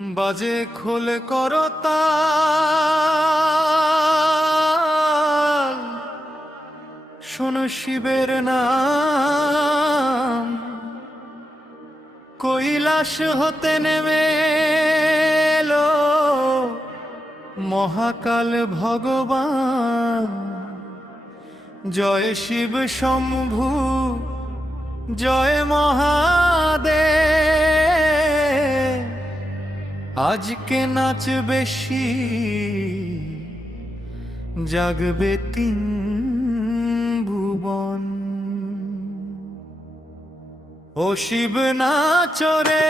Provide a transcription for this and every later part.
বাজে খোল করতাল, শোনো শিবের নাম। কৈলাস হতে নেমে এলো মহাকাল ভগবান। জয় শিব শম্ভু, জয় মহাদেব। আজকে নাচবে শিব, জাগবে তিন ভুবন। ও শিব নাচো রে,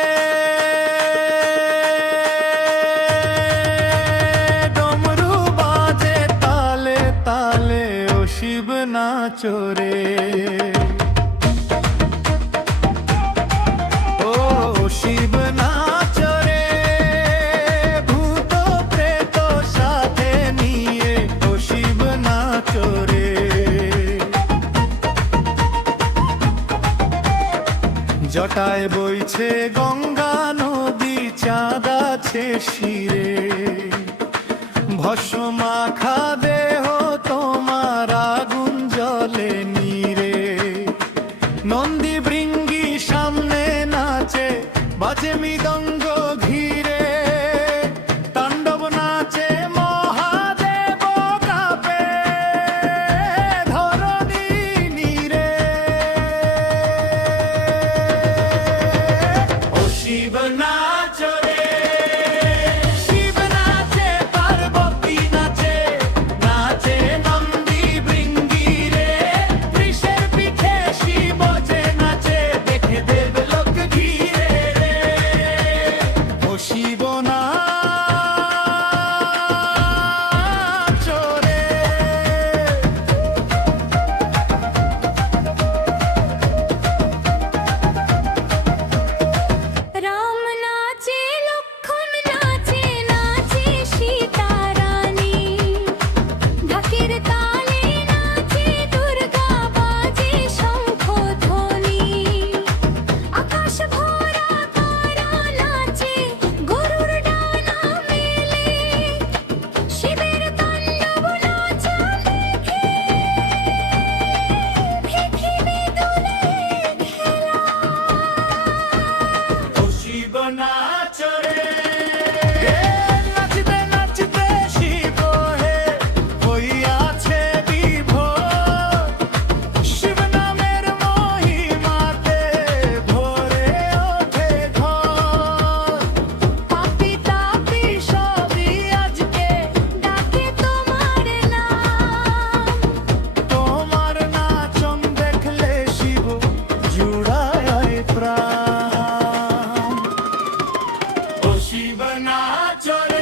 ডমরু বাজে তালে তালে। ও শিব নাচো রে, ও শিব নাচো রে, ভূত প্রেত সাথে নিয়ে। ও শিব নাচো রে, জটায় বইছে গঙ্গা নদী, চাঁদ আছে শিরে। ভস্ম মাখা দেহ তোমার, আগুন জ্বলে নীরে। নন্দী ভৃঙ্গি সামনে নাচে, বাজে মৃদঙ্গ ঘিরে। তাণ্ডব নাচে মহাদেব, কাঁপে ধরণী নীরে। ও শিব নাচো রে, শিব নাচে, পার্বতী নাচে। নাচে নন্দী ভৃঙ্গি রে, বৃষের পিঠে শিব যে নাচে। দেখে দেবলোক ঘিরে রে। ও শিব নাচো রে, রাম নাচে, লক্ষ্মণ নাচে, নাচে সীতা রানী। ঢাকের তালে নাচে দুর্গা, বাজে শঙ্খ ধ্বনি। আকাশ ভরা তারা নাচে, গরুর ডানা মেলে। শিবের তাণ্ডব নাচা দেখে পৃথিবী দুলে খেলা। ও শিব নাচো রে, নাচতে নাচতে শিব হে হইয়াছে বিভোর। শিব নামের মহিমাতে ভরে ওঠে ঘর। পাপি তাপি সবই আজকে ডাকে তোমার নাম। তোমার নাচন দেখলে শিব জুড়ায় প্রাণ। ও শিব নাচো রে।